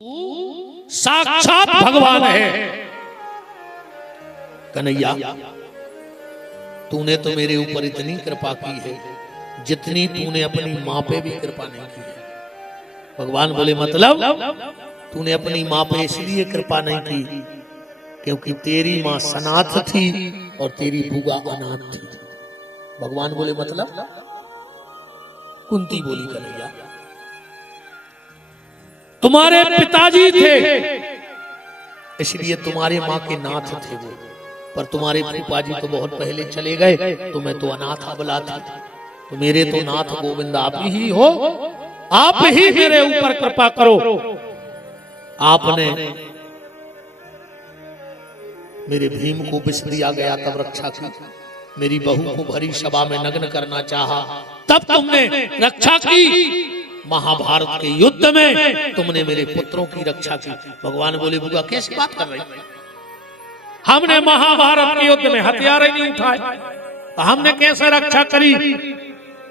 साक्षात भगवान है। कन्हैया, तूने तो मेरे ऊपर इतनी कृपा की है जितनी तूने अपनी माँ पे भी कृपा नहीं की है। भगवान बोले मतलब तूने अपनी माँ पे इसलिए कृपा नहीं की क्योंकि तेरी माँ सनाथ थी और तेरी बुआ अनाथ थी। भगवान बोले मतलब? कुंती बोली कन्हैया, तुम्हारे पिताजी थे इसलिए तुम्हारे माँ के नाथ थे वो, पर तुम्हारे फूफाजी तो बहुत पहले चले गए तो मैं तो अनाथ अबला थी। तो मेरे तो नाथ गोविंद आप ही हो, आप ही मेरे ऊपर कृपा करो। आपने मेरे भीम को विष दिया गया तब रक्षा की, मेरी बहू को भरी सभा में नग्न करना चाहा तब तुमने रक्षा की, महाभारत के युद्ध में तुमने मेरे पुत्रों की रक्षा की। भगवान बोले बुआ कैसी बात कर रही? हमने महाभारत के युद्ध में हथियार ही नहीं उठाए तो हमने कैसे रक्षा करी?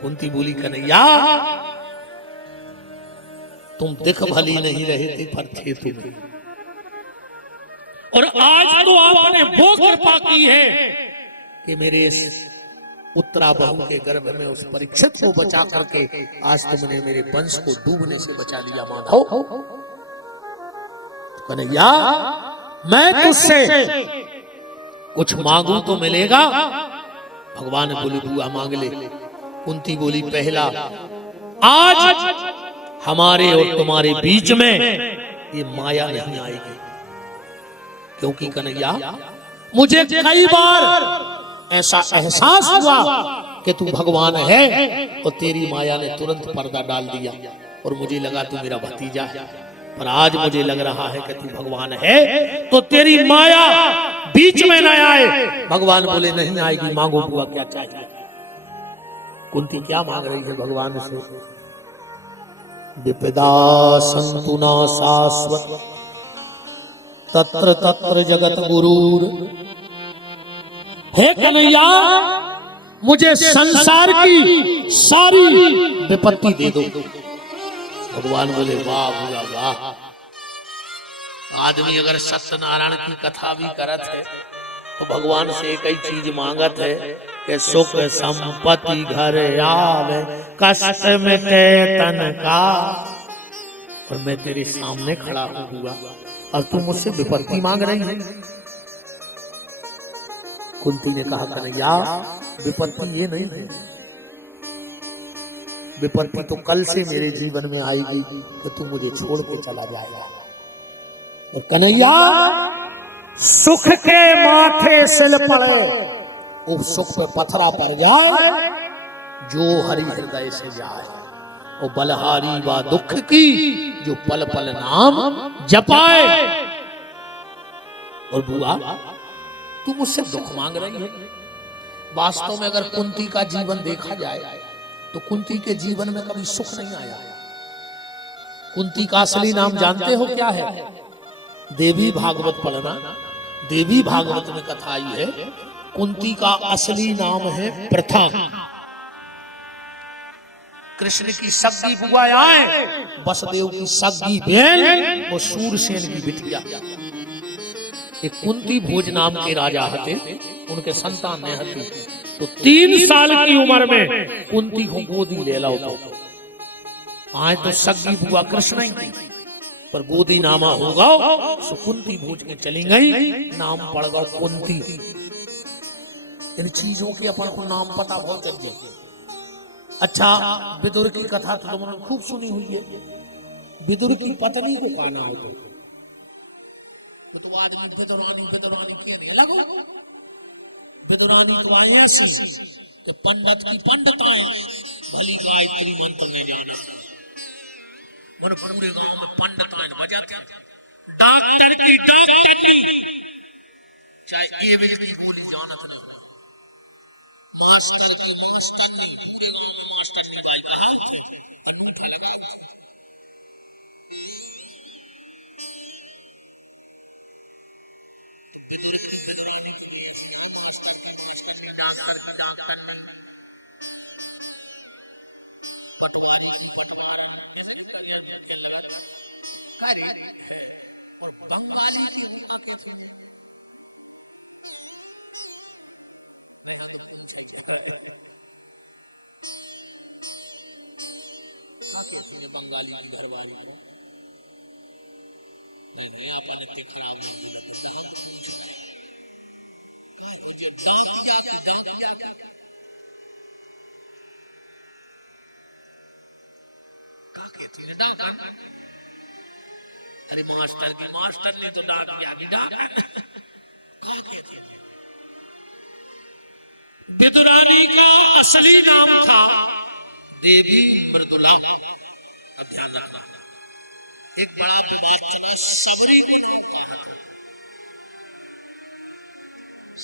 कुंती बोली कन्हैया, तुम दिख भली नहीं रहे थे पर थे तुम, और आज तो आपने वो कृपा की है कि मेरे उत्तरा बहू के गर्भ में उस परीक्षित को बचा करके आज तुमने मेरे वंश को डूबने से बचा लिया। माधव कन्हैया, मैं तुझसे कुछ मांगू तो मिलेगा? भगवान बोले बुआ मांग ले। कुंती बोली पहला, आज हमारे और तुम्हारे बीच में ये माया नहीं आएगी, क्योंकि कन्हैया मुझे कई बार ऐसा एहसास हुआ कि तू भगवान है और तेरी माया ने तुरंत पर्दा डाल दिया और मुझे लगा तू मेरा भतीजा है, पर आज मुझे लग रहा है कि तू भगवान है तो तेरी माया बीच में न आए। भगवान बोले नहीं आएगी, मांगो बुआ क्या चाहिए। कुंती क्या मांग रही है भगवान से? विपदा संतुना शाश्वत तत्र तत्र जगत गुरूर। हे कन्हैया, मुझे संसार की सारी विपत्ति दे दो। भगवान बोले वाह बुआ वाह, आदमी अगर सत्यनारायण की कथा भी करत है तो भगवान से एक ही चीज मांगत है कि सुख संपत्ति घर आवे कष्ट मिटे तन का। और मैं तेरे सामने खड़ा हुआ और तू मुझसे विपत्ति मांग रही है। कुंती ने कहा कन्हैया, विपत्ति ये नहीं है, विपत्ति तो कल से मेरे जीवन में आएगी कि तू मुझे छोड़ के चला जाएगा। और कन्हैया, सुख के माथे सिल पड़े उस सुख पे पथरा पड़ जाए जो हरि हृदय से जाए, और बलहारी व दुख की जो पल पल नाम जपाए। और बुआ तू मुझसे दुख मांग रही है। वास्तव में अगर कुंती का जीवन देखा जाए तो कुंती के जीवन में कभी सुख नहीं आया। कुंती का असली नाम जानते हो क्या है? देवी भागवत पढ़ना, देवी भागवत में कथा आई है कुंती का असली नाम है प्रथा। कृष्ण की सगी बुआ आए, वसुदेव की सगी बहन वो सूरसेन की बिटिया। एक कुंती भोज नाम के राजा हते, उनके संतान ने हती, तो 3 साल की उम्र में कुंती को गोदी ले लाओ। तो आए तो सगी बुआ कृष्ण ही थी, पर गोदी नामा होगा तो कुंती भोज के चली गई, नाम पड़ गया कुंती। इन चीजों के अपन को नाम पता बहुत जल्दी। अच्छा, विदुर की कथा तो तुमने खूब सुनी हुई है। विदुर की पत्नी को पाना हो तो आदमी विदुरानी कहने लगो। विदुरानी को आए ऐसे कि पंडित की पंडिताएं भली गायत्री मंत्र में जाना, मन पूरे गांव में पंडिताएं बजाते, डॉक्टर की डॉक्टरी चाहे ये बजे की गोली जानत नहीं, मास्टर की मास्टर नहीं, पूरे गांव में मास्टर की गाय रहा था लगा। पटवारी जैसे कि लगा और बंगाली बंगाली घर वाली नहीं अपन अरे मास्टर की मास्टर ने तो डांट दिया विदुरानी का असली नाम था देवी मृदुला। ध्यान रखना, एक बड़ा विवाद चला, सबरी को नाम क्या था?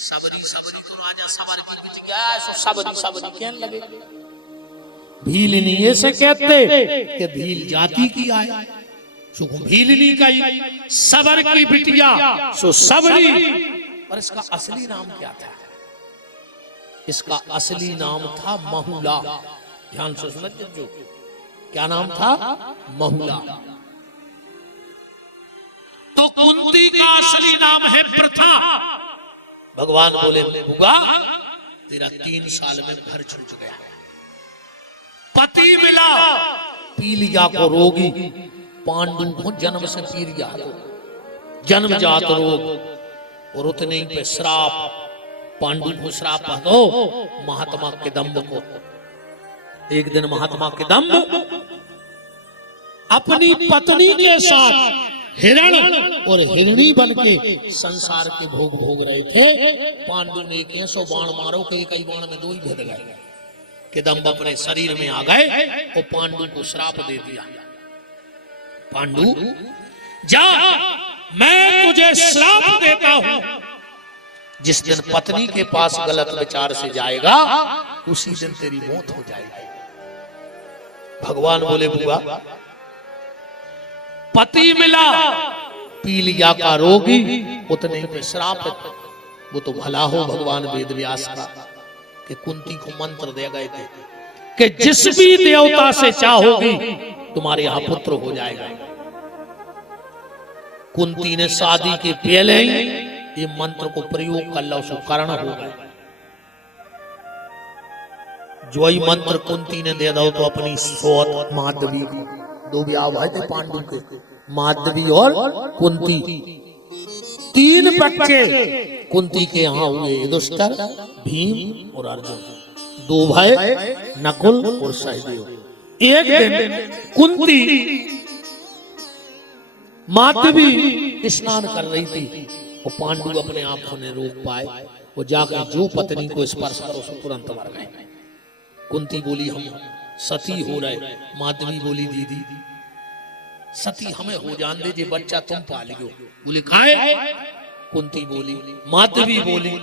सबरी सबरी तो राजा सबर की बिट गया, सो सबरी सबरी कहने लगे। भीलनी ऐसे कहते कि भील जाति की आए, सो भीलनी का सबर की बिटिया सो सबरी। पर इसका असली नाम क्या था? इसका असली नाम था महुला। ध्यान से सुनो, जो क्या नाम था? महुला। तो कुंती का असली नाम है प्रथा। भगवान बोले बुआ तेरा 3 साल में घर छूट गया, पति मिला, पीलिया को रोगी, पांडु को जन्म से पीलिया जन्मजात रोग, और उतने ही पे श्राप, पांडु को श्राप दो महात्मा किदंब को। एक दिन महात्मा किदंब अपनी पत्नी के साथ हिरण और हिरणी बन के संसार के भोग भोग रहे थे। पांडु ने 100 बाण मारो, कई बाण में 2 ही भेद गए। किदंब अपने शरीर में आ गए और पांडु को श्राप दे दिया। पांडु जा, मैं तुझे श्राप देता हूं, जिस दिन पत्नी के पास गलत विचार से जाएगा उसी दिन तेरी मौत हो जाएगी। भगवान बोले बुआ पति मिला, पीलिया का रोगी, उतने पे श्राप, वो तो भला हो भगवान वेद व्यास का कि कुंती को मंत्र दे गए थे कि जिस भी देवता से चाहोगी तुम्हारे यहां पुत्र हो जाएगा। कुंती ने शादी के पहले ही ये मंत्र को प्रयोग कर लो, सो कर्ण हो गए। जो ही मंत्र कुंती ने दे दो तो अपनी सौत माधवी को, 2 ब्याह भाई थे पांडु के, माधवी और कुंती, 3 बच्चे कुंती के यहाँ हुए, युधिष्ठिर, भीम और अर्जुन, 2 भाई नकुल और सहदेव। एक दिन कुंती माधवी स्नान कर रही थी और पांडु अपने आप ने रोक पाए, वो जाकर जो पत्नी को स्पर्श करो सो तुरंत मर गए। कुंती बोली हम सती हो रहे, माधवी बोली दीदी सती हमें हो जान दे, जे बच्चा तुम पालियो। बोले खाए? कुंती बोली, माधवी बोली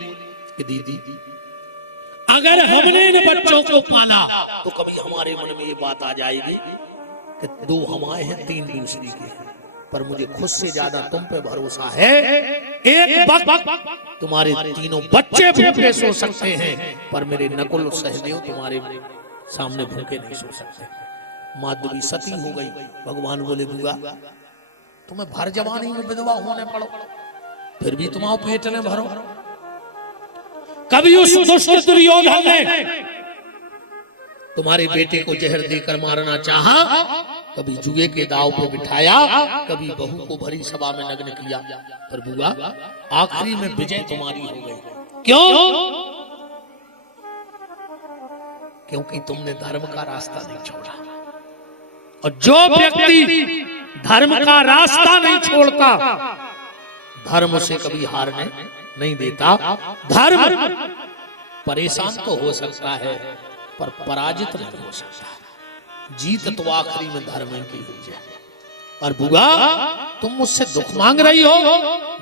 कि दीदी अगर हमने इन बच्चों को पाला तो कभी हमारे मन में ये बात आ जाएगी कि 2 हमारे हैं 3 दूसरी के, पर मुझे खुद से ज्यादा तुम पे भरोसा है। एक वक्त तुम्हारे 3 बच्चे भूखे सो सकते हैं, पर मेरे नकुल और सहदेव तुम्हारे सामने भूखे नहीं सो सकते। माधवी सती हो गई। भगवान बोले बुआ तुम्हें भर जवानी में विधवा होने पड़ो, फिर भी तुम्हारा पेट ने भरो। कभी उस दुष्ट दुर्योधन ने तुम्हारे बेटे को जहर देकर मारना चाहा, कभी जुए के दाव पे बिठाया, कभी बहू को भरी सभा में नग्न किया, पर बुआ आखिरी में विजय तुम्हारी हो गई। क्यों? क्योंकि तुमने धर्म का रास्ता नहीं छोड़ा, और जो व्यक्ति धर्म का रास्ता नहीं छोड़ता धर्म से कभी हारने नहीं देता। धर्म परेशान तो हो सकता है पर पराजित नहीं हो सकता। जीत तो आखिरी में धर्म की हुई है। और बुआ तुम मुझसे दुख मांग रही हो,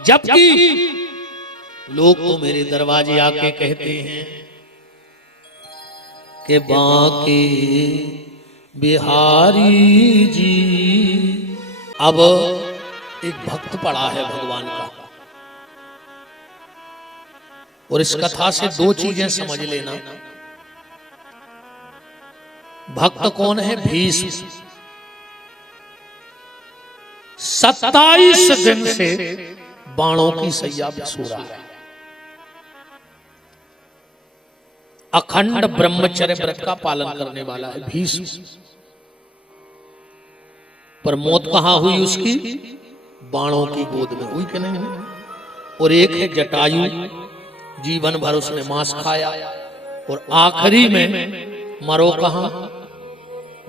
जबकि लोग तो मेरे दरवाजे आके कहते हैं कि बांके बिहारी जी। अब एक भक्त पड़ा है भगवान का, और इस कथा से 2 चीजें समझ लेना। भक्त कौन है? भीष्म। 27 दिन से बाणों की सैया पे सो रहा है। अखंड ब्रह्मचर्य व्रत का पालन करने वाला है भीष्म। पर मौत कहां हुई उसकी? बाणों की गोद में हुई कि नहीं? और एक है जटायु, जीवन भर उसने मांस खाया और आखिरी में मरो कहां?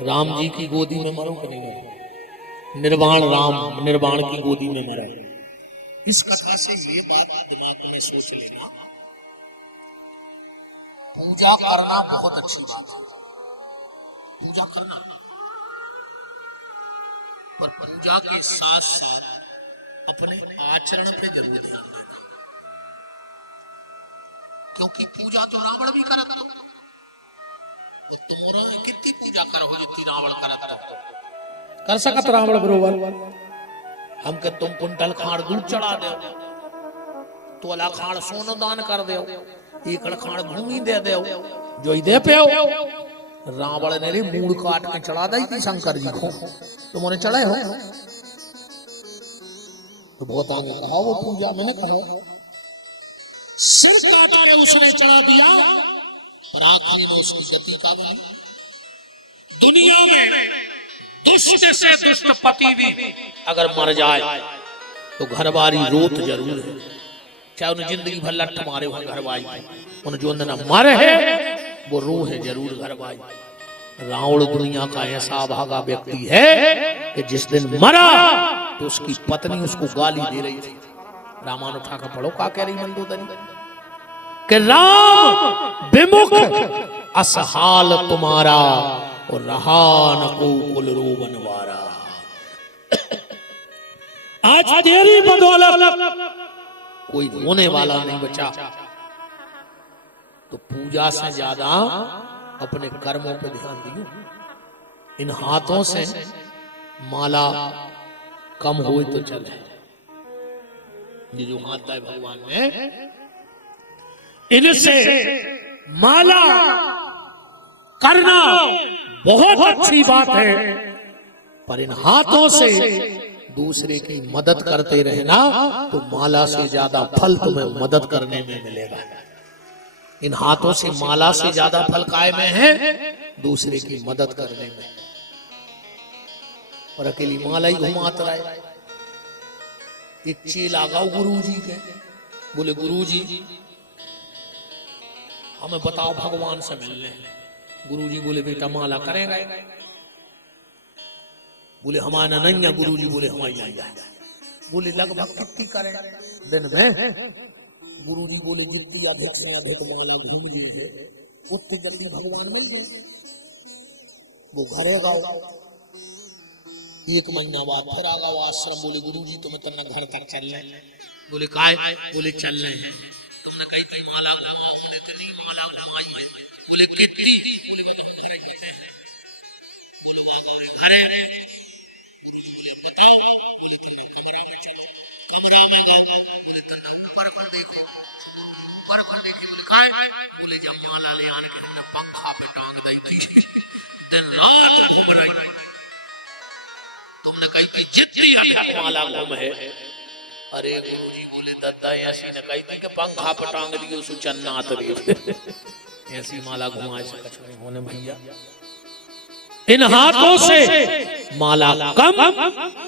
राम जी की गोदी में मरो कि नहीं मरो? निर्वाण राम निर्वाण की गोदी में मरा। इस कथा से ये बात दिमाग में सोच लेना, पूजा करना बहुत अच्छी बात है, पूजा करना, पर पूजा के साथ साथ अपने आचरण पे जरूर ध्यान देना, क्योंकि पूजा तो रावण भी करता हो, तो तुम कितनी पूजा करो जितनी रावण करता हो। कर सकत रावण बरोबर हम के तुम कुंटल खाड़ दूध चढ़ा दो, तोला खाड़ सोना दान कर दो, एकड़ खाड़ भूमि दे दो, जो ही दे पे रावण ने रे मूड काट के चढ़ा दी थी शंकर जी को, तुमने चढ़े हो तो बहुत आगे कहा वो पूजा। मैंने कहा सिर काट के उसने चढ़ा दिया, पर आखिरी में उसकी गति का बनी। दुनिया में दुष्ट से दुष्ट पति भी अगर मर जाए तो घरवारी रोत जरूर है, चाहे उन्हें जिंदगी भर लठ मारे हो घरवाई, उन्हें जो न मरे है वो रो है जरूर घरवाई। रावण दुनिया का ऐसा भागा व्यक्ति है कि जिस दिन मरा तो उसकी पत्नी उसको गाली दे रही थी। रामायण उठा कर पढ़ो, का कह रही मंदोदरी कि राम विमुख असहाल तुम्हारा और रहा न को कुल रोबनवारा। आज तेरी बदौलत कोई होने वाला नहीं बचा। तो पूजा से ज्यादा अपने कर्मों पे ध्यान दियो। इन हाथों से माला कम हो तो चले, ये जो हाथ है भगवान ने, इनसे माला करना बहुत अच्छी बात है, पर इन हाथों से दूसरे की मदद करते रहना तो माला से ज्यादा फल तुम्हें मदद करने में मिलेगा। इन हाथों से माला से ज्यादा फल काय में है? दूसरे की मदद करने में। और अकेली माला ही घुमाता रहे। एक चेला गाओ गुरुजी के, बोले गुरुजी हमें बताओ भगवान से मिलने। गुरुजी बोले बेटा माला करेगा? बोले हमारा नहीं है गुरुजी। बोले हमारी नहीं है। बोले लगभग कितनी करें दिन में? गुरुजी बोले जितनी भीड़ लीजिए उतनी जल्दी भगवान मिल गए। वो घरे गाओ, एक महीना बाद फिर आ गया आश्रम। बोले गुरुजी तुम्हें करना घर तक चल रहे हैं? बोले काय? बोले चल रहे हैं। तुमने कहीं कोई माला नहीं माला बोले कितनी? बोले घरे बोले जब माला ले आने के पंखा पे टांग दी दिन रात बनाई। तुमने कहीं जितनी माला गुम है? अरे गुरुजी बोले दत्ता ऐसी न कही कि पंखा पे टांग दियो सु जन्नत दी। ऐसी माला घुमाए से कुछ नहीं होने भैया। इन हाथों से माला कम,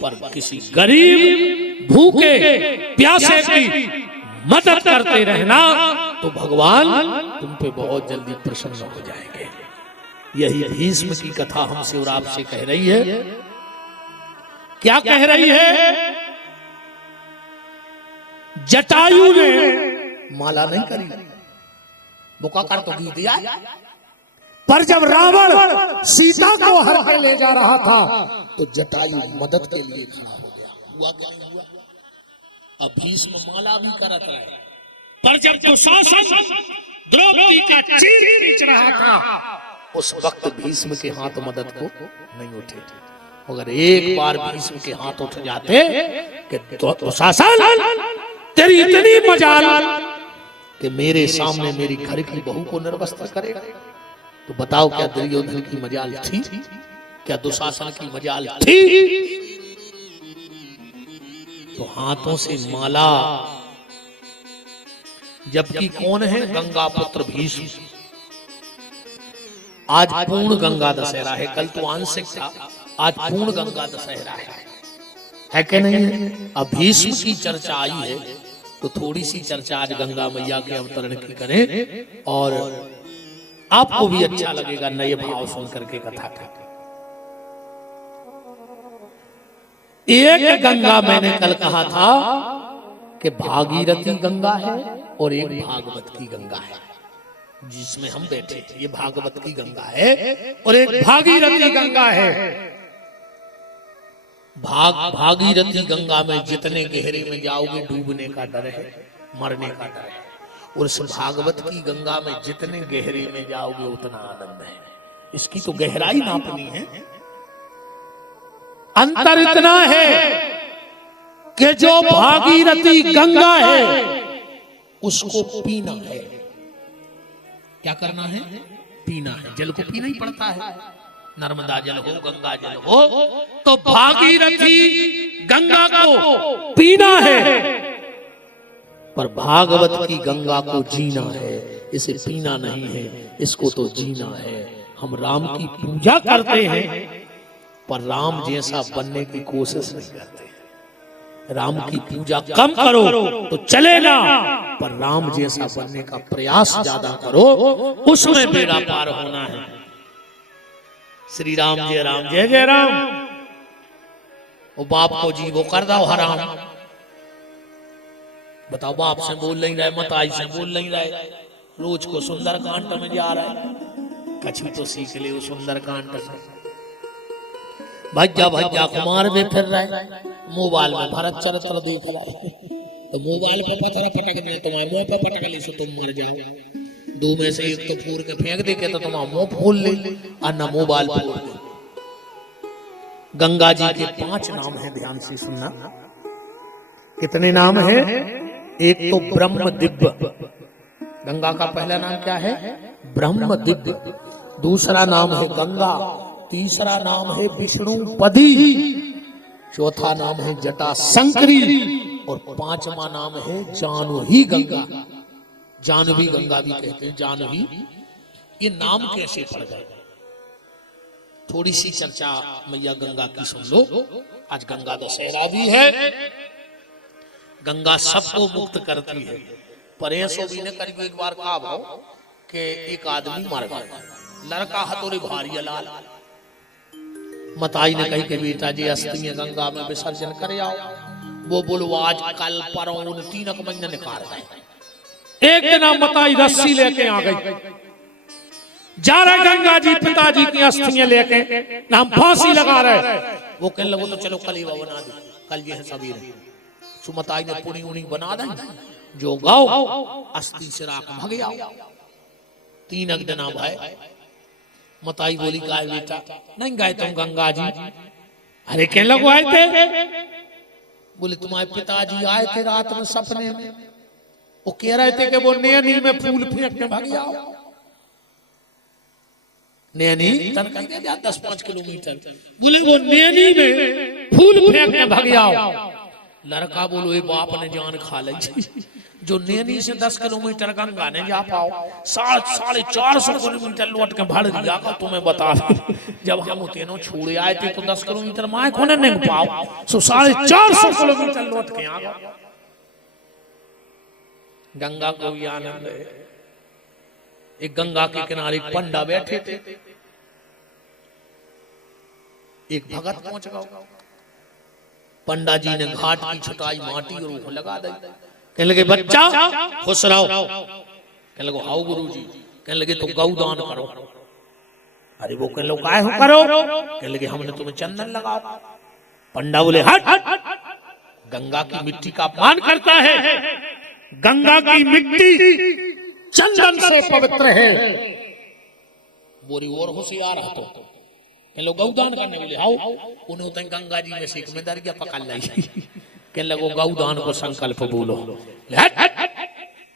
पर किसी गरीब भूखे प्यासे की मदद करते रहना तो भगवान तुम पे बहुत जल्दी प्रसन्न हो जाएंगे। यही भीष्म की कथा हमसे और आपसे कह रही है। क्या कह रही है? जटायु ने माला नहीं करी, बुका कर तो गी दिया, पर जब रावण सीता को हर के ले जा रहा था तो जटायु मदद के लिए खड़ा हो गया। हुआ क्या नहीं हुआ? अब भीष्म माला भी करत रहे, पर जब दुशासन द्रौपदी का चीर खींच रहा था उस वक्त भीष्म के हाथ मदद को नहीं उठे। अगर एक बार भीष्म के हाथ उठ जाते कि दुशासन तेरी इतनी मजाल कि मेरे सामने मेरी घर की बहू को निर्वस्त्र करेगा, तो बताओ क्या दुर्योधन की मजाल थी? क्या दुशासन की मजाल थी? तो हाथों से माला, जबकि कौन है? गंगा पुत्र भीष्म। आज पूर्ण गंगा दशहरा है, कल तो आंशिक था, आज पूर्ण गंगा दशहरा है कि नहीं? अब भीष्म की चर्चा आई है तो थोड़ी सी चर्चा आज गंगा मैया के अवतरण की करें और आपको भी अच्छा लगेगा नए भाव सुन करके कथा का। एक गंगा मैंने कल कहा था कि भागीरथी गंगा है और एक भागवत की गंगा है, जिसमें हम बैठे थे। ये भागवत की गंगा है और एक भागीरथी गंगा है। भागीरथी गंगा में जितने गहरे में जाओगे डूबने का डर है, मरने का डर है, और इस भागवत की गंगा में जितने गहरे में जाओगे उतना आनंद है। इसकी तो गहराई नापनी है। अंतर इतना है कि जो भागीरथी गंगा है उसको पीना है। क्या करना है? पीना है। जल को पीना ही पड़ता है, नर्मदा जल हो, गंगा जल हो, तो भागीरथी गंगा को पीना है, पर भागवत की गंगा को जीना है। इसे पीना नहीं है, इसको तो जीना है। हम राम की पूजा करते हैं पर राम जैसा बनने की कोशिश नहीं करते। राम की पूजा कम करो तो चलेगा, पर राम जैसा बनने का प्रयास ज्यादा करो, उसमें बेड़ा पार होना है। श्री राम जय जय राम। वो बाप को जी वो कर दो हराम। बताओ, बाप से बोल नहीं रहे, मताई से बोल नहीं रहे, रोज को सुंदर कांड में जा रहा है। कछु तो सीख ले वो सुंदर कांड से। भज्जा कुमार में फिर रहे, मोबाइल में भरत चरित्र देख रहा है, तो मोबाइल पे पत्थर पटक दे, तुम्हारे मुंह पे पटक ले से तुम मर जाओ। दो में से एक तो फोड़ के फेंक दे के तो तुम्हारा मुंह फूल ले और न मोबाइल फोड़ ले। गंगा जी के 5 नाम है, ध्यान से सुनना। कितने नाम है? एक तो ब्रह्म दिव्य, गंगा का पहला नाम क्या है? ब्रह्म दिव्य। दूसरा नाम है गंगा, तीसरा नाम है विष्णुपदी, चौथा नाम है जटा शंकरी और 5वां नाम है जानवी गंगा। जानवी गंगा भी कहते हैं, जानवी। ये नाम कैसे पड़ गए? थोड़ी सी चर्चा मैया गंगा की सुन लो। आज गंगा दशहरा भी है। गंगा सबको मुक्त करती है, पर ऐसो भी न करिए। एक बार कहा भाव कि एक आदमी मर गया, लड़का हथोरे भारी लाल। मताई ने कही कि बेटा जी अस्थियां गंगा में विसर्जन कर आओ। वो बोलो आज कल परौन 3 महीने निकाल गए। एक दिन मताई रस्सी लेके आ गई, जा रहे गंगा जी पिताजी की अस्थियां लेके, हम फांसी लगा रहे। वो कहने लगो तो चलो कलीवा बना दे, कल ये है सवेरे। सुमताई ने पुणी उनी बना दी, जो गाओ अस्थि से राख भग आओ। 3 दिन भाई। मताई बोली गाय बेटा नहीं गए तुम गंगा जी? अरे कहने लगो आए थे। बोले तुम्हारे पिताजी आए थे रात में सपने में, वो कह रहे थे कि वो नैनी में फूल फेंक के भाग आओ। नैनी 10-5 किलोमीटर। बोले वो नैनी में फूल फेंक के भाग आओ। लड़का बोलो ये बाप ने जान खा ली, जो नैनी से 10 किलोमीटर गंगा ने जा पाओ, 450 किलोमीटर लौट के भर दिया का तुम्हें बता। जब हम तीनों छोड़े आए थे तो 10 किलोमीटर माए कोने नहीं पाओ, सो 450 किलोमीटर लौट के आ गए। गंगा को भी आनंद है। एक गंगा के किनारे एक पंडा बैठे थे, एक भगत पहुंच गया। पंडा जी ने घाट की छटाई माटी और वो लगा दी। कहने लगे बच्चा खुश रहो। कहने लगे आओ गुरु जी। कहने लगे तो गौ दान करो। अरे वो कहने लगे काहे करो? कहने लगे हमने तुम्हें चंदन लगाओ। पंडा बोले हट, गंगा की मिट्टी का अपमान करता है। गंगा की मिट्टी चंदन से पवित्र है। बोरी और होशियार हतो, लोग गौदान करने बोले आओ। उन्होंने गंगा जी में से एक मेदरिया पकड़ लाई। कहने लगो गौदान को संकल्प बोलो।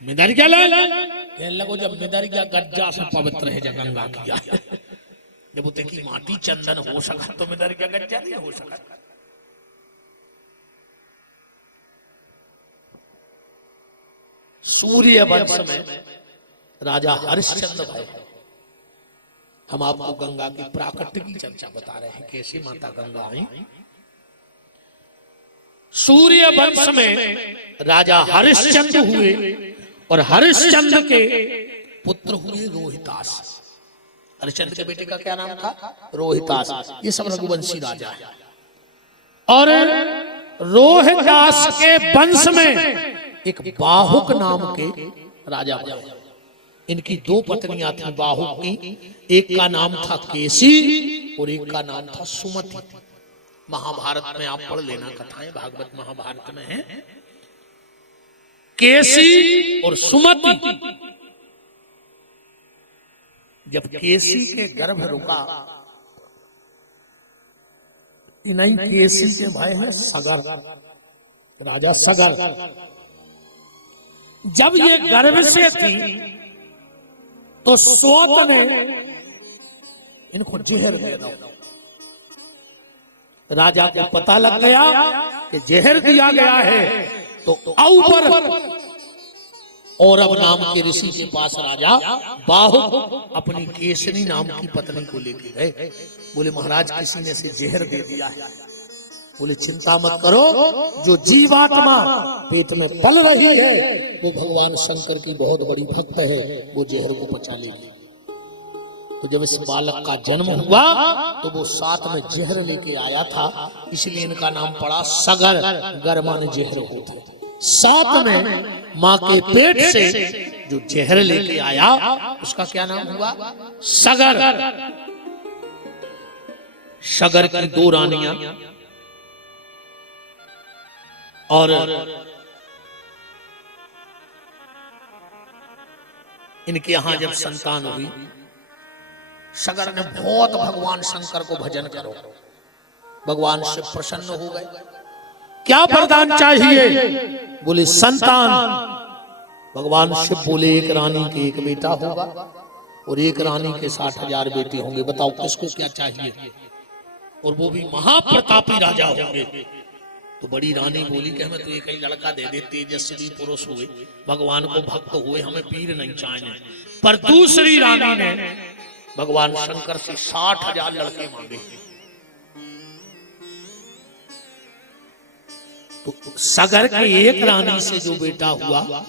मेदरिया ला। कहने लगो जब मेदरिया गज्जा से पवित्र है, जब गंगा किया, जब उते की माटी चंदन हो सका तो मेदरिया गज्जा नहीं हो सका। सूर्य वंश में राजा हरिश्चंद्र भय। हम आपको गंगा की प्राकट्य की चर्चा बता रहे हैं, कैसे माता गंगा आई। सूर्य वंश में राजा हरिश्चंद्र हुए और हरिश्चंद्र के पुत्र हुए रोहितास। हरिश्चंद्र के बेटे का क्या नाम था? रोहितास। ये सब रघुवंशी राजा है। और रोहितास के वंश में एक बाहुक नाम के राजा हुए। इनकी दो पत्नियां थी बाहुक की, एक का नाम था केसी और एक का नाम था सुमति। महाभारत में आप पढ़ लेना, कथाएं भागवत महाभारत में है। केसी और सुमति। जब केसी के गर्भ रुका, इन्हीं केसी के भाई है सगर, राजा सगर। जब ये गर्भ से थी तो सोत ने इनको जहर दे दो। राजा को पता लग गया कि जहर दिया गया है, तो ऊपर औरव नाम के ऋषि के पास राजा बाहुक अपनी केसरी नाम की पत्नी को लेके गए। बोले महाराज किसी ने से जहर दे दिया है। बोले चिंता मत करो, जो जीवात्मा पेट में पल रही है वो भगवान शंकर की बहुत बड़ी भक्त है, वो जहर को पचा लेगी। तो जब इस बालक का जन्म हुआ तो वो साथ में जहर लेके आया था, इसलिए इनका नाम पड़ा सगर। गर माने जहर होते। साथ में माँ के पेट से जो जहर लेके आया उसका क्या नाम हुआ? सगर। सगर की दो रानियां और इनके यहां जब संतान हुई, सगर ने बहुत भगवान शंकर को भजन करो, भगवान से प्रसन्न हो गए। क्या वरदान चाहिए? बोले संतान। भगवान शिव बोले एक रानी के एक बेटा होगा और एक रानी के 60,000 बेटे होंगे। बताओ किसको क्या चाहिए? और वो भी महाप्रतापी राजा होंगे। तो बड़ी रानी बोली कि हमें तो एक ही लड़का दे दे, तेजस्वी पुरुष हुए, भगवान को भक्त हुए, हमें वीर नहीं चाहिए। पर दूसरी रानी ने भगवान शंकर से 60,000 लड़के मांगे। तो सगर की एक रानी से जो बेटा हुआ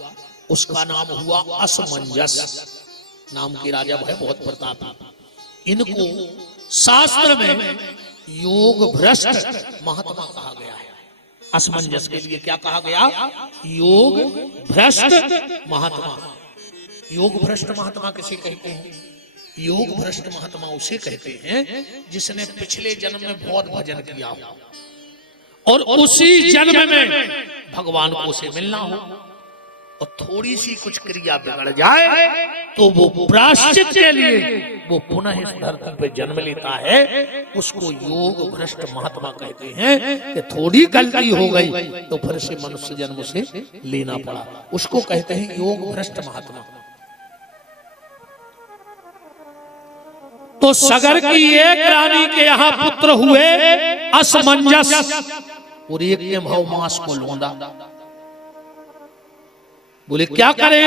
उसका नाम हुआ असमंजस। नाम के राजा भाई बहुत प्रतापी। इनको शास्त्र में योग भ्रष्ट महात्मा कहा गया है। असमंजस के लिए क्या कहा गया? योग भ्रष्ट महात्मा। योग भ्रष्ट महात्मा किसे कहते हैं? योग भ्रष्ट महात्मा उसे कहते हैं जिसने पिछले जन्म में बहुत भजन किया हो और उसी जन्म में भगवान को से मिलना हो, और थोड़ी सी कुछ क्रिया बिगड़ जाए तो वो प्रायश्चित के लिए वो पुनः इस धरती पे जन्म लेता है। उसको योग भ्रष्ट महात्मा कहते हैं कि थोड़ी गलती हो गई तो फिर से मनुष्य जन्म से लेना पड़ा, उसको कहते हैं योग भ्रष्ट महात्मा। तो सगर की एक रानी के यहाँ पुत्र हुए असमंजस और एक के भाव मांस को लौंदा। बोले क्या करें?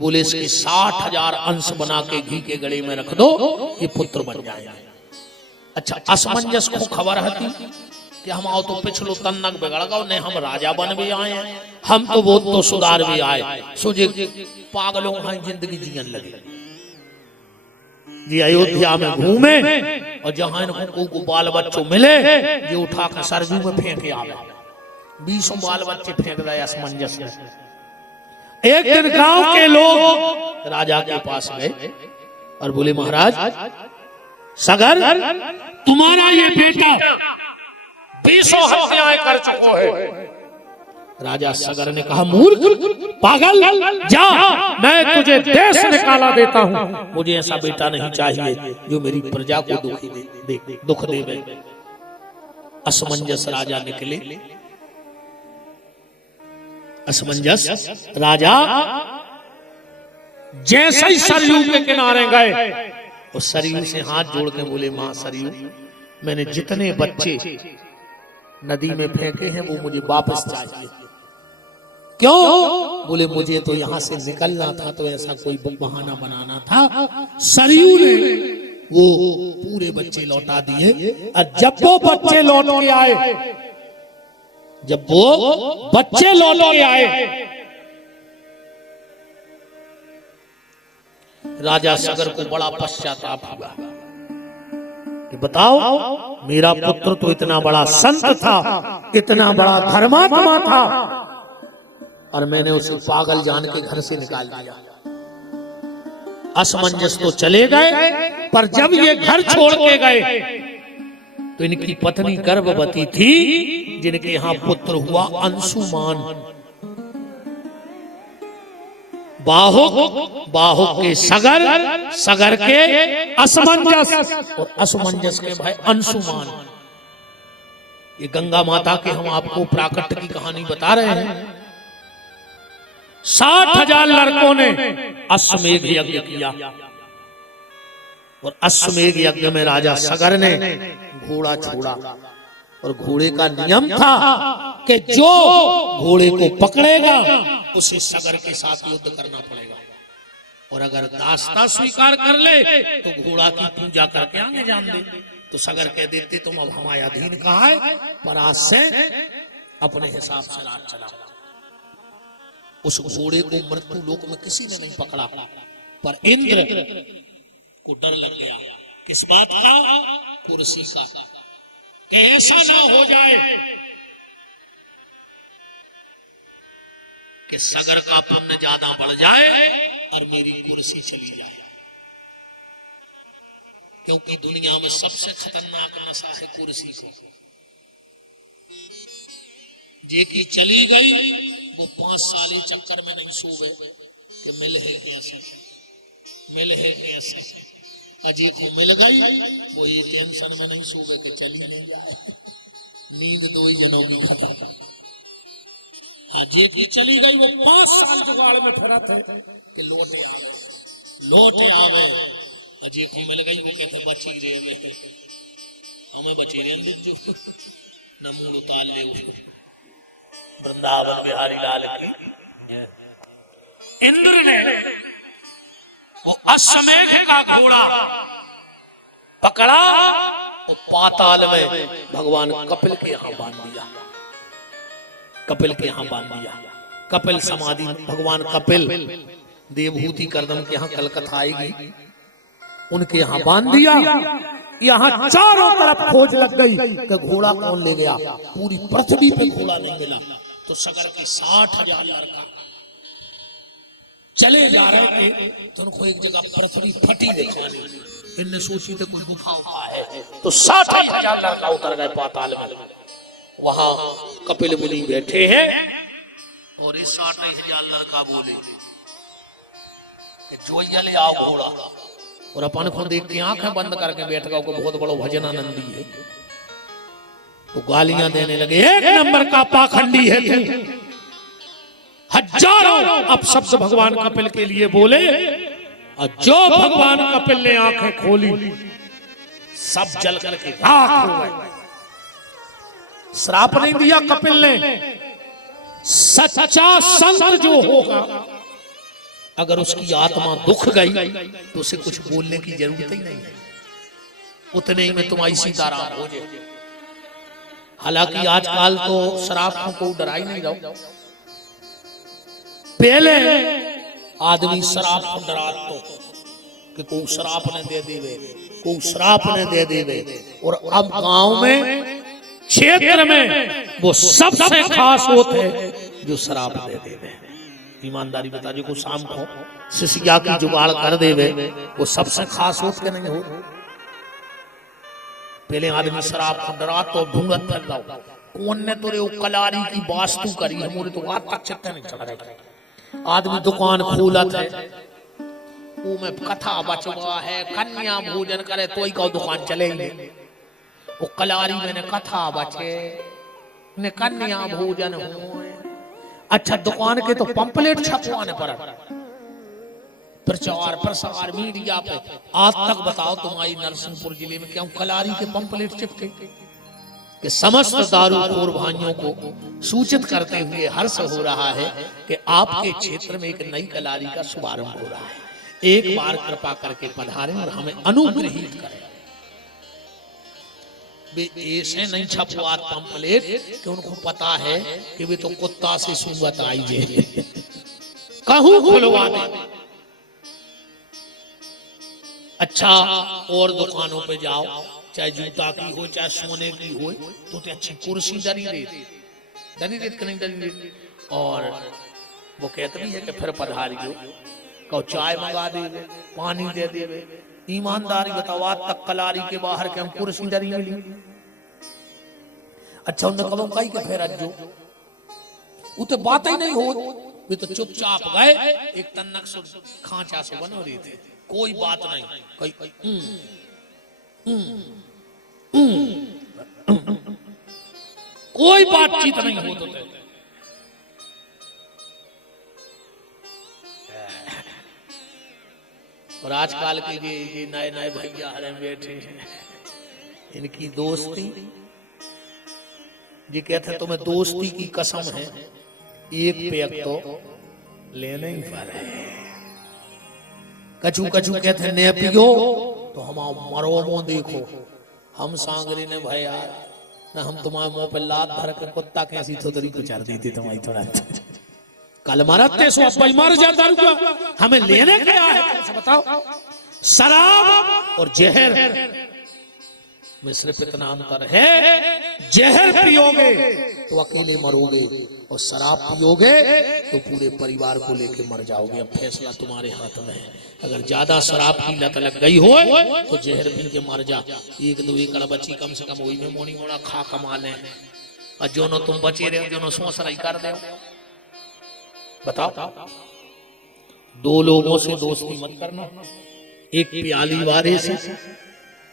बोले इसके 60,000 अंश बना के घी के गड़े में रख दो, ये पुत्र बन जाएगा। अच्छा, असमंजस को खबर हती कि हम आओ तो पिछलो तन्नक बिगड़ गो, नहीं हम राजा बन भी आए हैं, हम तो वो तो सुधार भी आए, सोचे पागलों हैं जिंदगी जीवन लगे। ये अयोध्या में घूमे और जहां इनको को बाल बच्चों मिले ये उठा कर सरजू में फेंके आवे। 20 बाल बच्चे फेंक दिए असमंजस में। एक दिन गांव के लोग राजा के पास गए और बोले महाराज सगर तुम्हारा ये बेटा 20 हत्याएं कर चुका है। राजा सगर ने कहा मूर्ख पागल, जा मैं तुझे देश निकाला देता हूं। मुझे ऐसा बेटा नहीं चाहिए जो मेरी प्रजा को दुख देवे। असमंजस राजा निकले। असमंजस राजा जैसे ही सरयू के किनारे गए उस सरयू से हाथ जोड़ के बोले मां सरयू, मैंने जितने बच्चे नदी में फेंके हैं वो मुझे वापस चाहिए। क्यों? बोले मुझे तो यहाँ से निकलना था, तो ऐसा कोई बहाना बनाना था। सरयू ने वो पूरे बच्चे लौटा दिए। और जब वो बच्चे लौट के आए, जब वो बच्चे लौट के आए, राजा सगर को बड़ा पश्चाताप हुआ कि बताओ, मेरा पुत्र तो इतना बड़ा संत था, इतना बड़ा धर्मात्मा था, और मैंने उसे पागल जान के घर से निकाल दिया। असमंजस तो चले गए, पर जब ये घर छोड़ के गए तो इनकी पत्नी गर्भवती थी, जिनके यहां पुत्र हुआ अंशुमान। बाहुक के सगर, सगर के असमंजस, और असमंजस के भाई अंशुमान। ये गंगा माता के हम आपको प्राकट्य की कहानी बता रहे हैं। 60,000 लड़कों ने अश्वमेध यज्ञ किया, और अश्वमेध यज्ञ में राजा सगर ने घोड़ा छोड़ा, और घोड़े का नियम था कि जो घोड़े को पकड़ेगा उसे सगर के साथ युद्ध करना पड़ेगा, और अगर दास्ता स्वीकार कर ले तो घोड़ा की पूजा करके आगे जान दे। तो सगर कह देते तुम अब हमारे अधीन कहा है, पर आज से अपने हिसाब से राज चलाओ। उस घोड़े को मृत्यु लोक में किसी ने नहीं पकड़ा, पर इंद्र को डर लग गया। किस बात का? कुर्सी का, कि ऐसा ना हो जाए कि सगर का पुण्य ज्यादा बढ़ जाए और मेरी कुर्सी चली जाए, क्योंकि दुनिया में सबसे खतरनाक नशा है कुर्सी को। जे की चली गई वो 5 साल चक्कर में नहीं सो गए कि मिल है कैसे, मिल है कैसे। अजय को मिल गई वो ये टेंशन में नहीं सो गए कि चली नहीं जाए, नींद 2 जनों की खत्म। अजय की चली गई वो 5 साल जुगाड़ में फरा थे कि लौटे आवे, लौटे आवे। अजय को मिल गई वो कहते बची रे, हमें बची रे जो न मूल उतार ले। वृंदावन बिहारी लाल की इंद्र ने वो अश्वमेध का घोड़ा पकड़ा, वो पाताल में भगवान कपिल के यहां बांध दिया, कपिल के यहां बांध दिया। कपिल समाधि, भगवान कपिल देवभूति करदम के यहां कलकत्ता आएगी, उनके यहां बांध दिया। यहाँ चारों तरफ खोज लग गई कि घोड़ा कौन ले गया, पूरी पृथ्वी पे घोड़ा नहीं मिला। तो सगर के 60,000 लड़का चले जा रहे थे, तो उनको एक जगह पृथ्वी फटी दिखानी, इनने सोची थे कोई गुफा उफा है, तो 60,000 लड़का उतर गए पाताल में। वहां कपिल मुनि बैठे हैं, और इस 60,000 लड़का बोले कि जो ये ले आओ घोड़ा, और अपन को देख के आंखें बंद करके बैठ गया को बहुत बड़ा भजन आनंदी है। तो गालियां देने लगे, एक नंबर का पाखंडी है तू। हजारों अपशब्द भगवान कपिल के लिए बोले, और जो भगवान कपिल ने आंखें खोली सब जल करके राख हो गए। श्राप नहीं दिया कपिल ने, सच्चा संत जो होगा अगर उसकी आत्मा दुख गई तो उसे कुछ बोलने की जरूरत ही नहीं है, उतने ही में तुम्हारी सीताराम हो जाए। हालांकि आजकल तो शराब को कोई डरा ही नहीं रहा, पहले आदमी शराब को डरा तो कि कोई शराब ने दे देवे, कोई शराब ने दे देवे। और अब गांव में, क्षेत्र में वो सबसे खास होते हैं जो शराब दे देवे। ईमानदारी बता जो को शाम को शिष्या की जुगाड़ कर देवे, वो सबसे खास होत के नहीं हो। पहले आदमी शराब को डरा तो ढूंढत फिर रहा, कौन ने तोरे वो कलारी की वास्तु करी है, मोरे तो बात तक चित्ते नहीं चढ़ रही। आदमी दुकान खोलत है, वो में कथा बचवा है, कन्या भोजन करे तो ही का दुकान चलेगी। वो कलारी में कथा बचे ने कन्या भोजन हो। अच्छा दुकान के तो पंपलेट छपवाने पर प्रचार प्रसार मीडिया पे आज तक बताओ तुम्हारी नरसिंहपुर जिले में क्या कलारी के पंपलेट चिपके? कि समस्त दारूखोर भाइयों को सूचित करते हुए हर्ष हो रहा है कि आपके क्षेत्र में एक नई कलारी का शुभारंभ हो रहा है। एक बार कृपा करके पधारें और हमें अनुग्रहित करें। वे ऐसे नहीं छपवा पंपलेट कि उनको पता है कि वे तो कुत्ता से सुंगत आई जे कहूं खुलवा दे। अच्छा, और दुकानों पे जाओ, चाहे जूता की हो चाहे सोने की हो, तो अच्छी कुर्सी दरी रेत कि नहीं दरी रेत। और वो कहते भी है कि फिर पधारियो, कहो चाय मंगा देवे, पानी दे देवे। ईमानदारी बताओ, आज तक कलारी के बाहर के हम कुर्सी दरी मिली। अच्छा, उन्हें कहो कहीं के फिर अज्जो उते बात ही नहीं हो, वे तो चुपचाप गए, एक तन्नक से खांचा से बनो रहे थे, कोई बात नहीं, कोई बातचीत नहीं होती। और आजकल के ये नए नए भैया हरे बैठे हैं, इनकी दोस्ती, ये कहते हैं तुम्हें दोस्ती की कसम है, एक पेक तो लेने ही पर है। कचू कचू कहते हैं ने पियो तो हम मरो मो देखो। हम सांगरी ने भाई यार ना, हम तुम्हारे मुंह पे लात भर के कुत्ता कैसी थोड़ी कुचार देते तुम्हारी थोड़ा। कल मरते सो अब मर जाता रुका, हमें लेने क्या है बताओ। शराब और जहर में सिर्फ इतना अंतर है, जहर पियोगे तो अकेले मरोगे और शराब पियोगे तो पूरे परिवार को लेके मर जाओगे। अब फैसला तुम्हारे हाथ में है। अगर ज्यादा शराब की लत लग गई हो तो जहर पी के मर जा। एक दो एकड़ बची कम से कम वही में मोनी मोड़ा खा कमा ले, और जो नो तुम बचे रहे जो नो सोच रही कर दे। बताओ, दो लोगों से दोस्ती मत करना, एक प्याली वाले से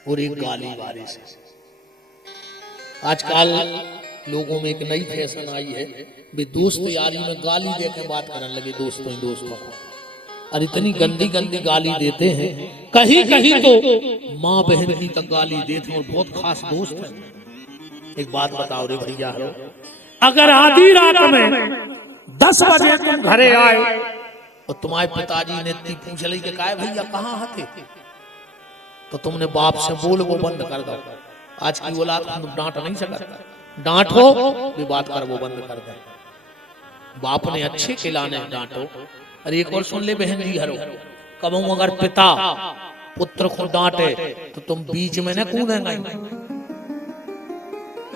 और एक गाली वाले से। आजकल लोगों में एक नई फैशन आई है, वे दोस्त यारी में गाली देकर बात करने लगे, दोस्तों ही दोस्तों। और इतनी गंदी गंदी गाली देते हैं, कहीं कहीं तो माँ बहन की तक गाली देते हैं, और बहुत खास दोस्त है। एक बात बताओ रे भैया, अगर आधी रात में 10 बजे तुम घरे आए और तुम्हारे पिताजी ने पूछ ली कि काय भैया कहाँ थे, तो तुमने बाप से बोल वो बंद कर दो। आज की औलाद तुम डांट नहीं सकता, डांटो भी बात कर वो बंद कर दे। बाप ने अच्छे खिलाने डांटो। अरे एक और सुन ले बहन जी, हरो कबू अगर पिता पुत्र को डांटे तो तुम बीच में न कूदेगा।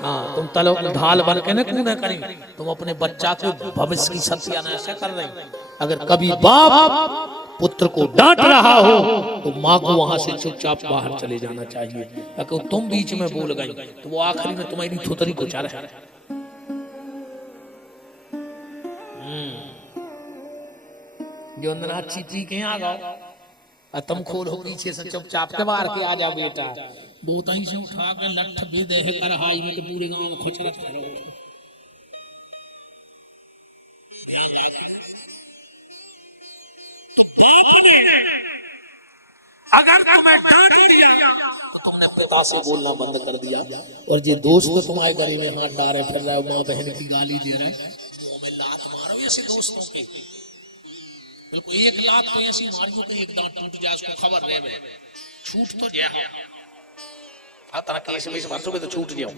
हाँ, तुम तलो ढाल बन के न कूदे करी, तुम अपने बच्चा को भविष्य की सत्यानाश कर रहे। अगर कभी बाप पुत्र को डांट रहा हो तो माँ को वहां से चुपचाप बाहर चले जाना चाहिए। अगर तुम बीच में बोल गई तो वो आखिरी में तुम्हारी थोतरी को चार है। जो अंदर अच्छी पी के आ गो, तुम खोलो पीछे से चुपचाप के बाहर के आ जा बेटा, बोतई से उठा के लठ भी दे कर हाई में तो पूरे गांव में खचरत करो। अगर तुम्हें डांट दिया तो तुमने पिता से बोलना बंद कर दिया, और ये दोस्त तुम्हारे गले में हाथ डाले फिर रहे, माँ बहन की गाली दे रहे, मुंह में लात मारो ऐसे दोस्तों के। बिल्कुल एक लात तो ऐसी मारियो कि एक दांत टूट जाए, उसको खबर रहे छूट तो जाए। हाँ, केस में भर तो छूट जाओ।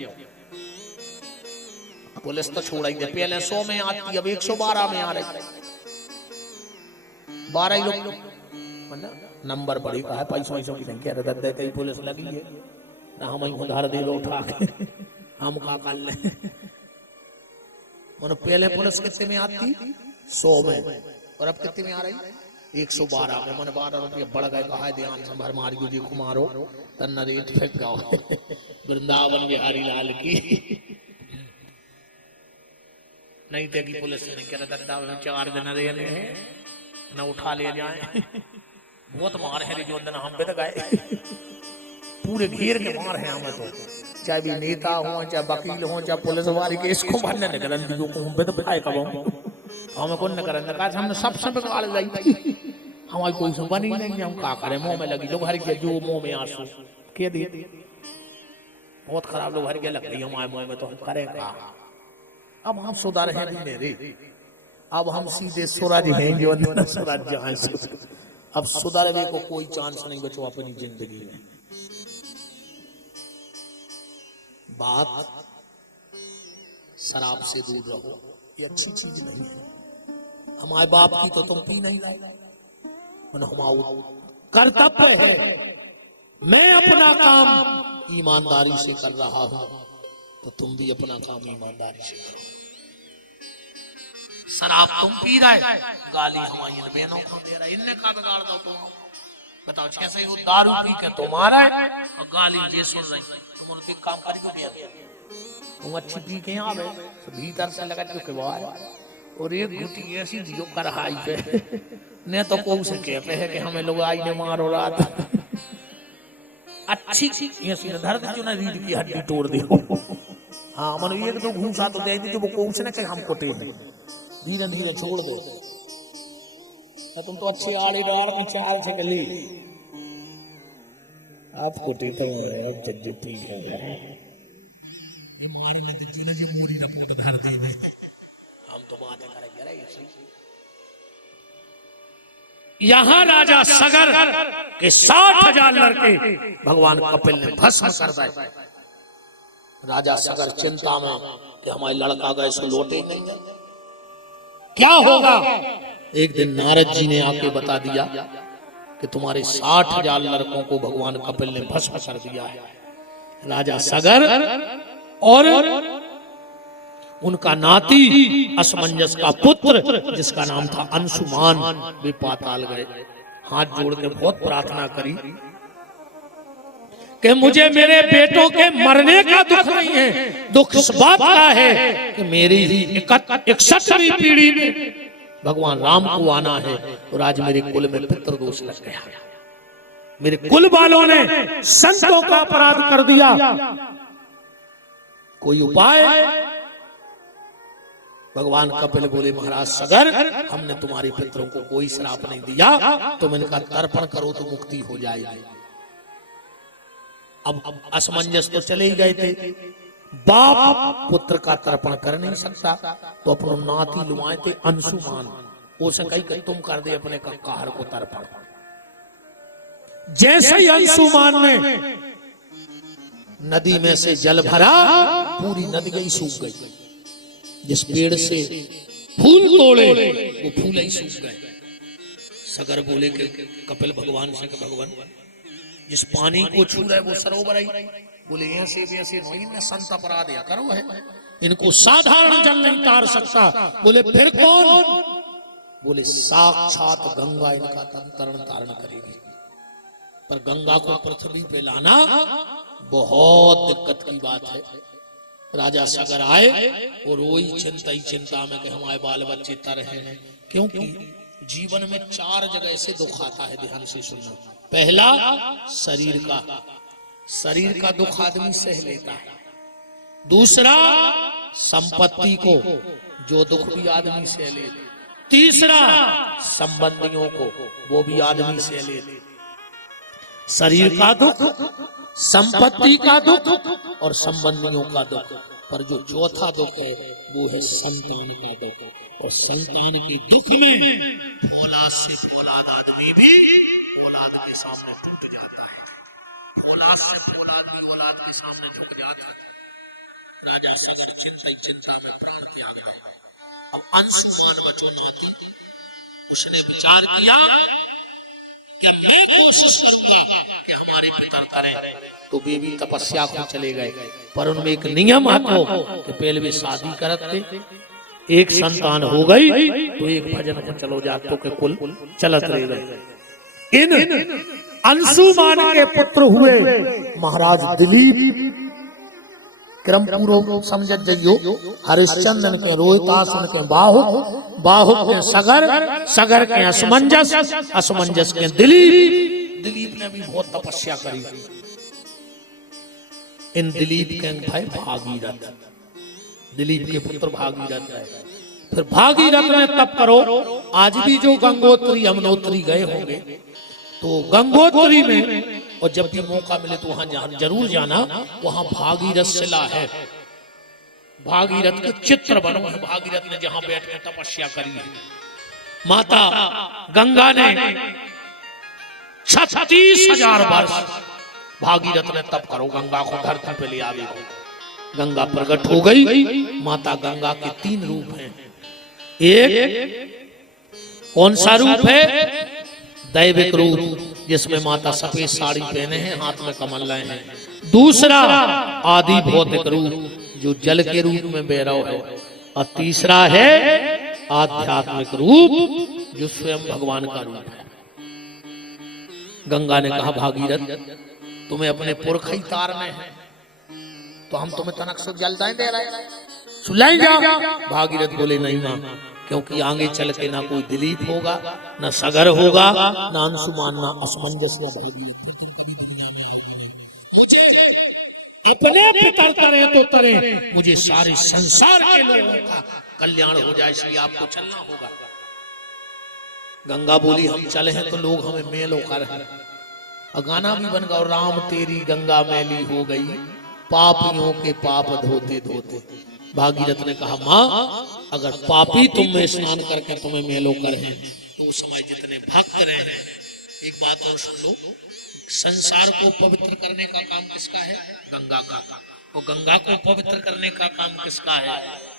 पुलिस तो छोड़ ही दे, पहले 100 में आती, अब 112 में आ रही। 12 ही लोग नंबर बड़ी का है, पैसों की संख्या दे कहीं पुलिस लगी है ना, हम उधार दे लो उठा के हम का कर ले। पहले पुलिस कितने में आती 100 में, और अब कितने में आ रही 112 में। मन 12 रुपये बढ़ गए, कहा ध्यान से भर मारियो जी कुमारो तन्ना रेत फेंक गाओ। वृंदावन बिहारी लाल की नहीं देगी पुलिस ने, कह रहा 4 दिन रहने न उठा ले जाए। बहुत मार है जो अंदर हम पे तो गए, पूरे घेर के मार है हमें तो, चाहे भी नेता हो चाहे वकील हो चाहे पुलिस वाली के, इसको भरने निकलन जो को हम पे तो पिटाई कब हमें कौन न करन का, हमने सब सब गाल जाई। हमारी कोई सुबह नहीं, हम का करे, मुंह में लगी जो घर के जो मुंह में आंसू के दे। बहुत खराब लोग हर के लग गई हमारे मुंह में, तो हम करेंगे। अब हम सुधर हैं भी मेरे, अब हम सीधे सूरज हैं जो अंदर सूरज जहां से, अब सुधरने को कोई चांस नहीं बचो अपनी जिंदगी में। बात शराब से दूर रहो, ये अच्छी चीज नहीं है। हमारे बाप की तो तुम पी नहीं लाए, हमारा कर्तव्य है, मैं अपना काम ईमानदारी से कर रहा हूं, तो तुम भी अपना काम ईमानदारी से करो। शराब तुम पी रहे, गाली हमारी इन बहनों को दे रहा है, इनने का बिगाड़ दो तुम। बताओ कैसे वो दारू पी के तुम्हारा है और गाली ये सुन रही, तुम उनके काम करी को दिया, तुम अच्छी पी के यहाँ आवे तो भीतर से लगा के बाहर, और एक घुटी ऐसी दियो कर हाई पे ने तो को से कहते हैं कि हमें लोग आई ने मारो रात अच्छी ऐसी धर दे जो ना रीढ़ की हड्डी तोड़ दे। हाँ मन एक दो घूसा तो दे दी तो वो कोस ने कि हमको टेढ़ धीरे धीरे छोड़ दो, तुम तो अच्छे आड़े डाल में चाल से गली आपको टेढ़ जज्जती है। यहां राजा सगर के 60,000 लड़के भगवान कपिल ने भस्म कर दिए। राजा सगर चिंता में कि हमारे लड़का गए सो लौटे नहीं, क्या होगा। एक दिन नारद जी ने आके बता दिया कि तुम्हारे 60,000 लड़कों को भगवान कपिल ने भस्म कर दिया है। राजा सगर और उनका नाती असमंजस का पुत्र जिसका नाम था अंशुमान वे पाताल गए, हाथ जोड़ के बहुत प्रार्थना करी कि मुझे मेरे बेटों के मरने का दुख नहीं है, दुख इस बात का है कि मेरी ही 61वीं पीढ़ी में भगवान राम को आना है और आज मेरे कुल में पितृ दोष लग गया, मेरे कुल वालों ने संतों का अपराध कर दिया, कोई उपाय। भगवान कपिल बोले महाराज सगर हमने तुम्हारे पितरों को कोई श्राप नहीं दिया, तुम इनका तर्पण करो तो मुक्ति हो जाएगी। अब असमंजस तो चले ही गए थे, बाप पुत्र का तर्पण कर नहीं सकता तो अपना नाती लुमाए थे अंशुमान, वो से कही कि तुम कर दे अपने कक्कार को तर्पण। जैसे ही अंशुमान ने नदी में से जल भरा, पूरी नदी गई सूख गई, जिस पेड़ से फूल तोड़े वो फूल ही सूख गए। सगर बोले कि कपिल भगवान से भगवान जिस पानी को छू रहा है वो सरोवर ही, बोले ऐसे वैसे नहीं मैं संत अपराध या करो है, इनको साधारण जल नहीं तार सकता। बोले फिर कौन, बोले साक्षात गंगा इनका तरण तारण करेगी, पर गंगा को पृथ्वी पे लाना बहुत दिक्कत की बात है। राजा सगर आए और वही चिंता ही चिंता में कि हमारे बाल बच्चे तरह हैं, क्योंकि जीवन में 4 जगह से दुख आता है, ध्यान से सुनना। पहला शरीर का दुख आदमी सह लेता है, दूसरा संपत्ति को जो दुख भी आदमी सह ले, तीसरा संबंधियों को वो भी आदमी सह ले। शरीर का दुख, संपत्ति का दुख और संबंधियों का दुख, पर जो चौथा दुख है वो है संतान का दुख, और संतान की दुख में औलाद से औलाद आदमी भी औलाद के सामने टूट जाता है, औलाद से औलाद भी औलाद के सामने झुक जाता है। राजा सगर चिंता में प्राण त्याग रहा। अब अंशुमान बचो नाती, उसने विचार किया कि मैं कोशिश करूंगा कि हमारे पिता करें, तो वे भी तपस्या को चले गए, पर उनमें एक नियम आता कि पहले वे शादी करते, एक संतान हो गई तो एक भजन को चलो जातों के कुल चलत रह गए। इन अंशुमान के पुत्र हुए महाराज दिलीप, क्रमपूर्व समझ जाइयो, हरिश्चंद्र के रोहितासन के बाहु के सगर के असमंजस के दिलीप ने भी बहुत तपस्या करी। इन दिलीप के भाई भागीरथ, दिलीप के पुत्र भागीरथ है। फिर भागीरथ ने तप करो, आज भी जो गंगोत्री यमुनोत्री गए होंगे तो गंगोत्री में और जब भी मौका मिले तो वहां जरूर जाना। वहां भागीरथ शिला है, भागीरथ के चित्र बनो है। भागीरथ ने जहां बैठ कर तपस्या करी है, माता गंगा ने 36,000 वर्ष भागीरथ ने तप करो, गंगा को धरती पे ले आवे। गंगा प्रकट हो गई। माता गंगा के 3 रूप हैं। एक कौन सा रूप है? दैविक रूप, जिसमें माता सफेद साड़ी पहने हैं, हाथ में कमल लाए हैं। दूसरा आदि भौतिक रूप, जो जल के रूप में भैरव है। और तीसरा है आध्यात्मिक रूप, जो स्वयं भगवान का रूप है। गंगा ने कहा, भागीरथ तुम्हें अपने पुरख ही तारने हैं, तो हम तुम्हें तनक से जलदाएं दे रहे हैं, सुलाई जाओ। भागीरथ बोले, नहीं मां, क्योंकि आगे चल के ना कोई दिलीप होगा, ना सगर होगा, ना अंशुमान, ना असमंजस, ना भयभीत। अपने पितर तरे तो तरे, मुझे सारे संसार के लोगों का कल्याण हो जाए, इसलिए आपको चलना होगा। गंगा बोली, हम चले हैं तो लोग हमें मेलो कर हैं। और गाना भी बन गया, राम तेरी गंगा मैली हो गई, पापियों के पाप धोते धोते। भागीरथ ने कहा, माँ अगर पापी तुम में स्नान करके तुम्हें मेलो कर हैं, तो उस समय जितने भक्त रहे हैं, एक बात और सुन लो, संसार को पवित्र करने का काम किसका है? गंगा का। और गंगा को पवित्र करने का काम किसका है?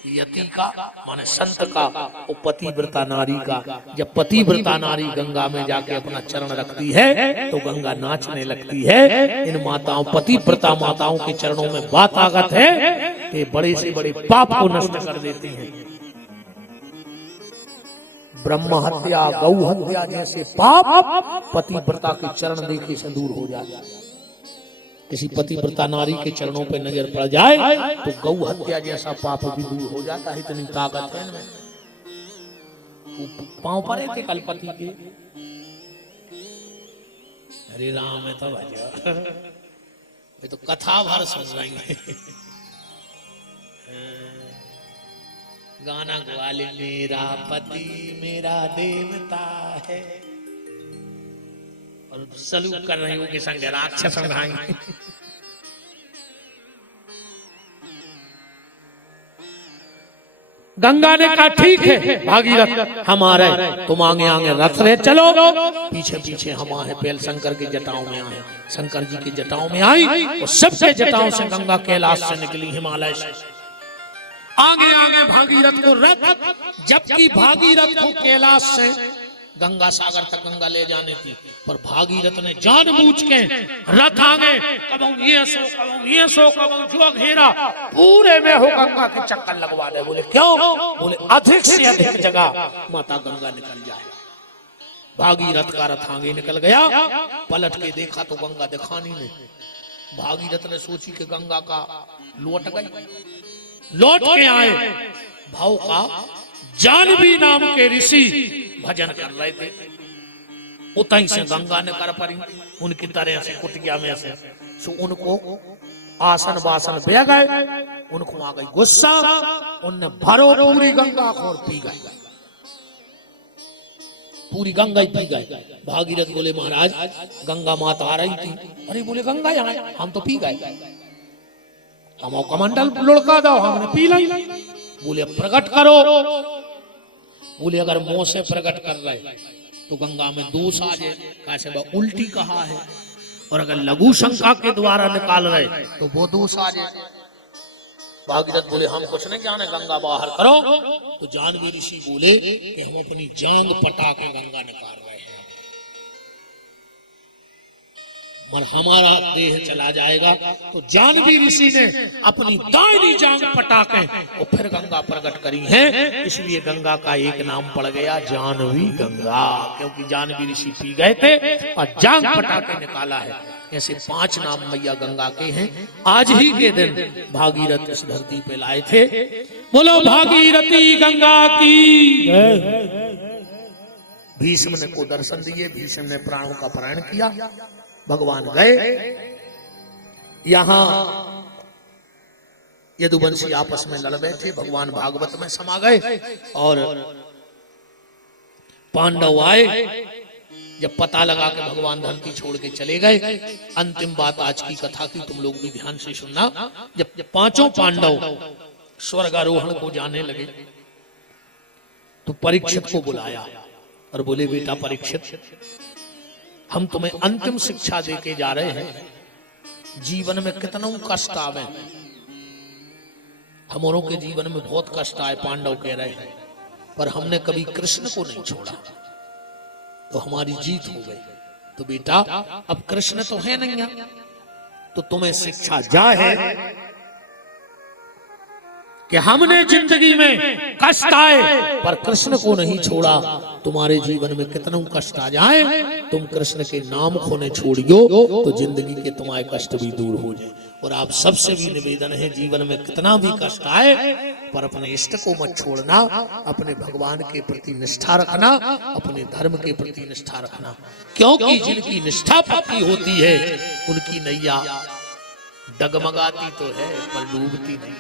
यति का, माने संत का। और पतिव्रता नारी का। जब पतिव्रता नारी गंगा में जाके अपना चरण रखती है तो गंगा नाचने लगती है। इन माताओं, पतिव्रता माताओं के चरणों में बात आगत है, ये बड़े से बड़े पाप को नष्ट कर देती हैं। ब्रह्म हत्या, गौ हत्या जैसे पाप पतिव्रता के चरण देखे से दूर हो जाता है। किसी पतिव्रता नारी के चरणों पे नजर पड़ जाए तो गौ हत्या जैसा पाप भी दूर हो जाता है। इतनी ताकत है इनमें। पांव पड़े थे कलपति के, हरे राम है तो भजो, ये तो कथा भर सुन रही है। गाना ग्वाले, मेरा पति मेरा देवता है, और सलूक कर रही हूं कि संग राक्षस संघाएंगे। गंगा ने कहा, ठीक है भागीरथ, हम आ रहे, तुम आगे आगे रथ रहे चलो, पीछे पीछे हम आए। पहले शंकर की जटाओं में आए, शंकर जी की जटाओं में आई, और सबसे जटाओं से गंगा कैलाश से निकली, हिमालय से। आगे आगे भागीरथ को रथ, जबकि भागीरथ को कैलाश से गंगा सागर तक गंगा ले जाने थी, पर भागीरथ ने जानबूझ के रथ आगे, कबों ये सो कबों जो घेरा, पूरे में हो गंगा के चक्कर लगवा दे। बोले क्यों? बोले अधिक से अधिक जगह माता गंगा निकल जाए। भागीरथ का रथ आगे निकल गया, पलट के देखा तो गंगा दिखानी नहीं। भागीरथ ने सोची कि गंगा का लौट गई। लौट के आए, भाव का जानवी नाम के ऋषि भजन कर रहे थे, उतई से गंगा ने कर पड़ी उनकी तरह से कुटिया में से। सो उनको आसन वासन बह गए, उनको आ गई गुस्सा, उनने भरो पूरी गंगा को और पी गए, पूरी गंगा ही पी गए। भागीरथ बोले, महाराज गंगा माता आ रही थी। अरे बोले, गंगा यहाँ, हम तो पी गए, हम कमंडल लुढ़का दो, हमने पी ली। बोले प्रकट करो। बोले अगर मुंह से प्रकट कर रहे तो गंगा में दोष आ जाए, कैसे उल्टी कहा है, और अगर लघु शंका के द्वारा निकाल रहे तो वो दोष आ जाए। भागीरथ बोले, हम कुछ नहीं जाने, गंगा बाहर करो। तो जानवी ऋषि बोले कि हम अपनी जांग पटा के गंगा निकाल रहे हैं, और हमारा देह चला जाएगा। तो जानवी ऋषि ने अपनी दाहिनी जांग पटा के और फिर गंगा प्रकट करी है। इसलिए गंगा का एक नाम पड़ गया जानवी गंगा, क्योंकि जानवी ऋषि पी गए थे और जांग पटा के निकाला है। ऐसे 5 नाम मैया गंगा के हैं। आज ही के दिन भागीरथ इस धरती पे लाए थे। बोलो भागीरथी गंगा की। भीष्म ने को दर्शन दिए, भीष्म ने प्राणों का प्राण किया। भगवान गए, यहां यदुवंशी आपस में लड़ बैठे, भगवान भागवत में समा गए और पांडव आए जब पता लगा कि भगवान धरती छोड़ के चले गए, अंतिम बात आज की कथा की तुम लोग भी ध्यान से सुनना। जब पांचों पांडव स्वर्गारोहण को जाने लगे तो परीक्षित को बुलाया और बोले, बेटा परीक्षित, हम तुम्हें अंतिम शिक्षा देके जा रहे हैं। जीवन में कितना कष्ट आवे, हमारों के जीवन में बहुत कष्ट आए, पांडव कह रहे हैं, पर हमने कभी कृष्ण को नहीं छोड़ा तो हमारी जीत हो गई। तो बेटा अब कृष्ण तो है नहीं है, तो तुम्हें शिक्षा जा है कि हमने जिंदगी में कष्ट आए पर कृष्ण को नहीं छोड़ा। तुम्हारे जीवन में कितना कष्ट आ जाए, तुम कृष्ण के नाम को नहीं छोड़ियो तो जिंदगी के तुम्हारे कष्ट भी दूर हो जाए। और आप सबसे भी निवेदन है, जीवन में कितना भी कष्ट आए पर अपने इष्ट को मत छोड़ना, अपने भगवान के प्रति निष्ठा रखना, अपने धर्म के प्रति निष्ठा रखना, क्योंकि जिनकी निष्ठा पक्की होती है उनकी नैया डगमगाती तो है पर डूबती नहीं।